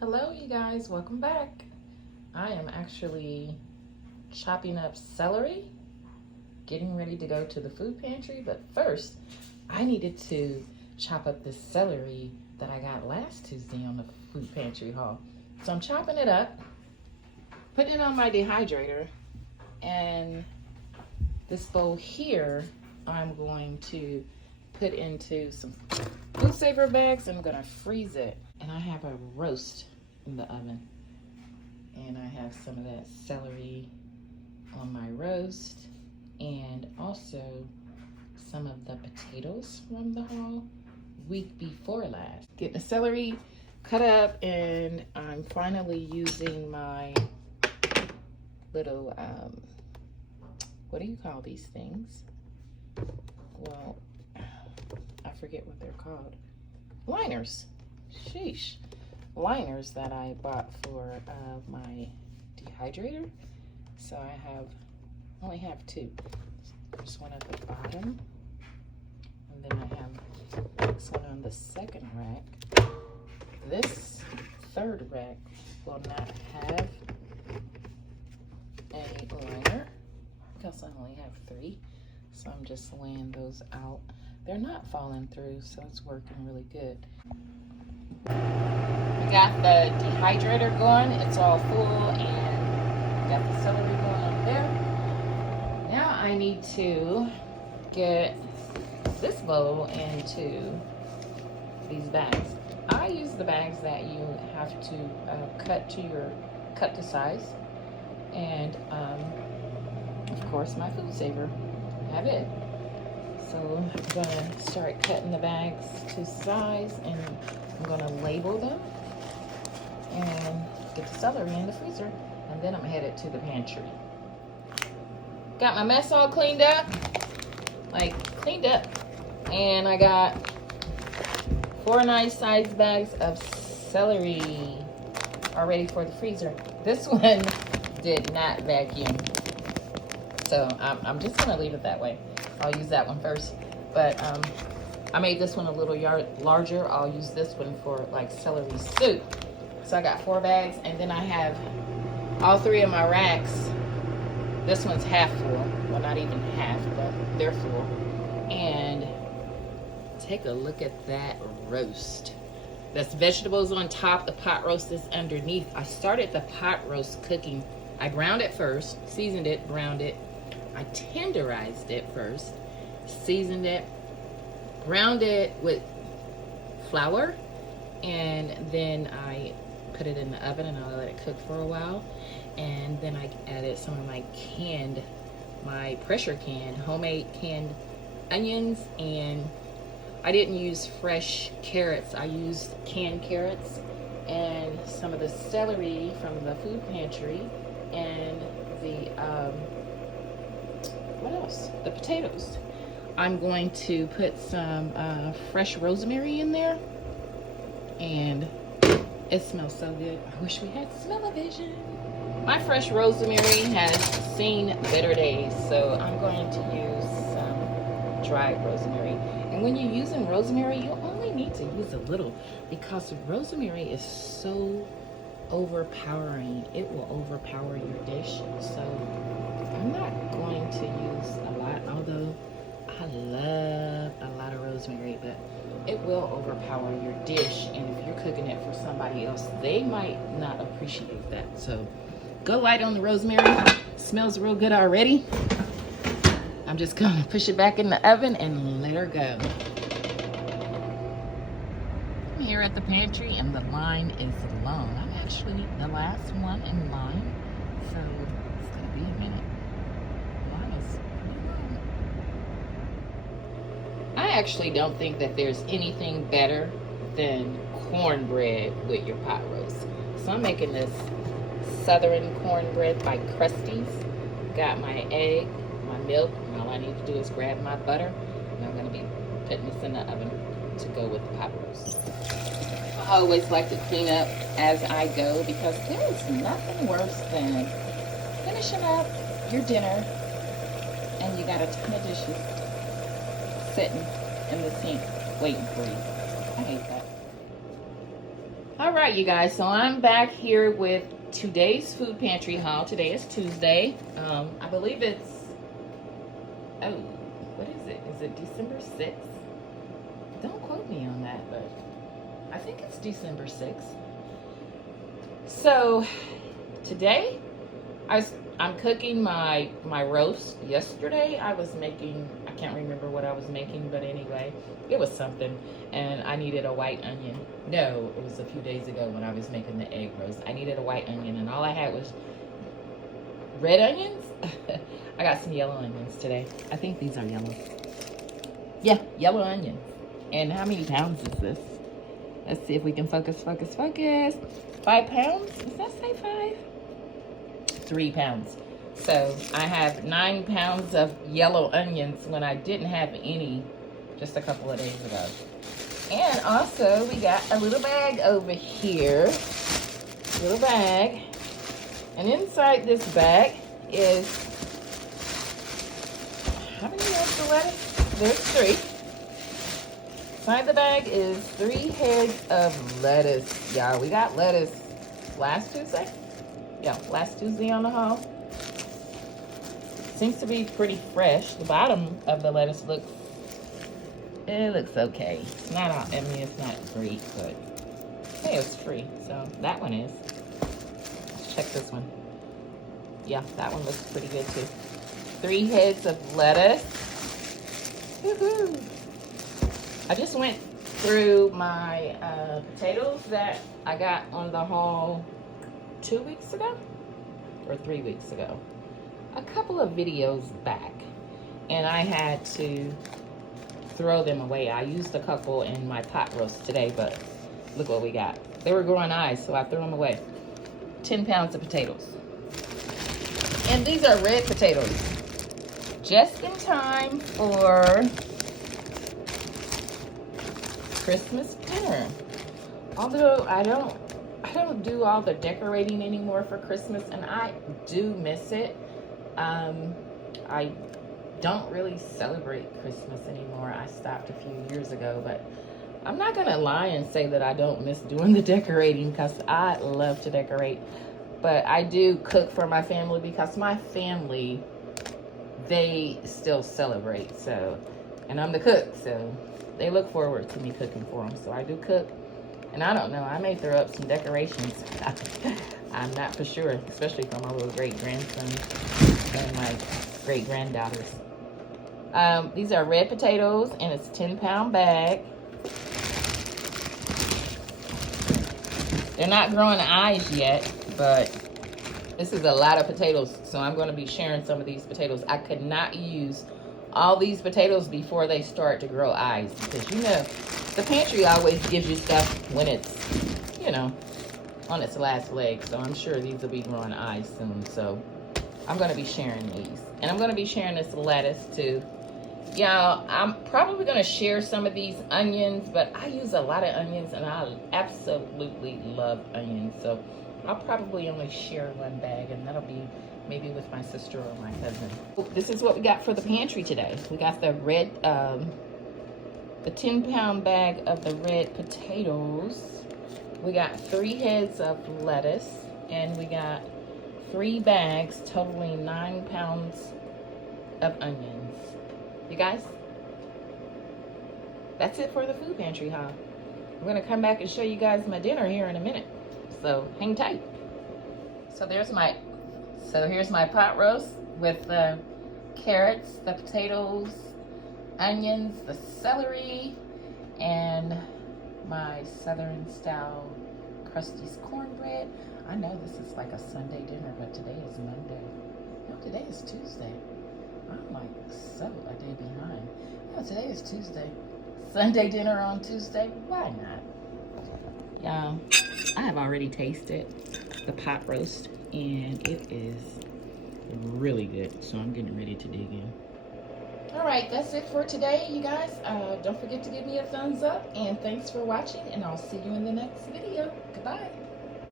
Hello you guys, welcome back. I am actually chopping up celery, getting ready to go to the food pantry, but first I needed to chop up this celery that I got last Tuesday on the food pantry haul. So I'm chopping it up, putting it on my dehydrator, and this bowl here I'm going to put into some food saver bags and I'm gonna freeze it. And I have a roast in the oven. And I have some of that celery on my roast and also some of the potatoes from the haul week before last. Getting the celery cut up, and I'm finally using my little, what do you call these things? Well, I forget what they're called. Liners. Sheesh. Liners that I bought for my dehydrator. So I only have two. There's one at the bottom, and then I have this one on the second rack. This third rack will not have a liner because I only have three. So I'm just laying those out. They're not falling through, so it's working really good. We got the dehydrator going. It's all full, and got the celery going up there. Now I need to get this bowl into these bags. I use the bags that you have to cut to size, and of course my food saver have it. So I'm gonna start cutting the bags to size, and I'm gonna label them and get the celery in the freezer, and then I'm headed to the pantry. Got my mess all cleaned up, and I got 4 nice sized bags of celery all ready for the freezer. This one did not vacuum, so I'm just gonna leave it that way. I'll use that one first, but I made this one a little larger. I'll use this one for like celery soup. So I got 4 bags, and then I have all 3 of my racks. This one's half full. Well, not even half, but they're full. And take a look at that roast. That's vegetables on top. The pot roast is underneath. I started the pot roast cooking. I browned it first, seasoned it, browned it. I tenderized it first, seasoned it, browned it with flour, and then I put it in the oven and I let it cook for a while. And then I added some of my pressure canned, homemade canned onions, and I didn't use fresh carrots. I used canned carrots and some of the celery from the food pantry, and the what else? The potatoes. I'm going to put some fresh rosemary in there, and it smells so good. I wish we had smell-o-vision. My fresh rosemary has seen better days, so I'm going to use some dried rosemary. And when you're using rosemary, you only need to use a little, because rosemary is so overpowering. It will overpower your dish. So I'm not going to use a lot, although I love a lot of rosemary, but it will overpower your dish. And if you're cooking it for somebody else, they might not appreciate that. So go light on the rosemary. Smells real good already. I'm just gonna push it back in the oven and let her go. I'm here at the pantry, and the line is long. I'm actually the last one in line, so it's gonna be a minute. I actually don't think that there's anything better than cornbread with your pot roast. So I'm making this Southern cornbread by Krusty's. Got my egg, my milk, and all I need to do is grab my butter, and I'm gonna be putting this in the oven to go with the pot roast. I always like to clean up as I go, because there is nothing worse than finishing up your dinner and you got a ton of dishes sitting in the sink waiting for you. I hate that. All right, you guys, so I'm back here with today's food pantry haul. Today is Tuesday. I believe it's, oh, what is it? Is it December 6th? Don't quote me on that, but I think it's December 6th. So today I'm cooking my roast. Yesterday I was making, I can't remember what I was making, but anyway, it was something, and I needed a white onion. No, it was a few days ago when I was making the egg roast. I needed a white onion, and all I had was red onions. I got some yellow onions today. I think these are yellow. Yeah, yellow onions. And how many pounds is this? Let's see if we can focus. 5 pounds? Does that say 5? 3 pounds. So I have 9 pounds of yellow onions when I didn't have any just a couple of days ago. And also we got a little bag over here. Little bag. And inside this bag is, how many heads of lettuce? There's 3. Inside the bag is 3 heads of lettuce. Y'all, we got lettuce last Tuesday. Yeah, last Tuesday on the haul. Seems to be pretty fresh. The bottom of the lettuce looks okay. It's not, I mean, it's not great, but hey, it's free. So that one is. Let's check this one. Yeah, that one looks pretty good too. 3 heads of lettuce. Woohoo! I just went through my potatoes that I got on the haul 2 weeks ago or 3 weeks ago, a couple of videos back, and I had to throw them away. I used a couple in my pot roast today, but look what we got. They were growing eyes, so I threw them away. 10 pounds of potatoes. And these are red potatoes, just in time for Christmas dinner. Although I don't do all the decorating anymore for Christmas, and I do miss it. I don't really celebrate Christmas anymore. I stopped a few years ago, but I'm not gonna lie and say that I don't miss doing the decorating, because I love to decorate. But I do cook for my family, because my family, they still celebrate. So, and I'm the cook, so they look forward to me cooking for them. So I do cook. And I don't know, I may throw up some decorations. I'm not for sure, especially for my little great-grandson and my great-granddaughters. These are red potatoes, and it's a 10-pound bag. They're not growing eyes yet, but this is a lot of potatoes, so I'm going to be sharing some of these potatoes. I could not use all these potatoes before they start to grow eyes, because you know, the pantry always gives you stuff when it's, you know, on its last leg. So I'm sure these will be growing eyes soon. So I'm going to be sharing these. And I'm going to be sharing this lettuce too. Y'all, I'm probably going to share some of these onions, but I use a lot of onions, and I absolutely love onions. So I'll probably only share one bag, and that'll be maybe with my sister or my cousin. This is what we got for the pantry today. We got the red, the 10-pound bag of the red potatoes. We got 3 heads of lettuce, and we got 3 bags totaling 9 pounds of onions. You guys, that's it for the food pantry haul. I'm gonna come back and show you guys my dinner here in a minute, so hang tight. So here's my pot roast with the carrots, the potatoes, onions, the celery, and my southern style Krusty's cornbread. I know this is like a Sunday dinner, but today is Monday. No, today is Tuesday. I'm like so a day behind. No, today is Tuesday. Sunday dinner on Tuesday? Why not? Y'all, I have already tasted the pot roast, and it is really good. So I'm getting ready to dig in. All right, that's it for today, you guys. Don't forget to give me a thumbs up, and thanks for watching, and I'll see you in the next video. Goodbye.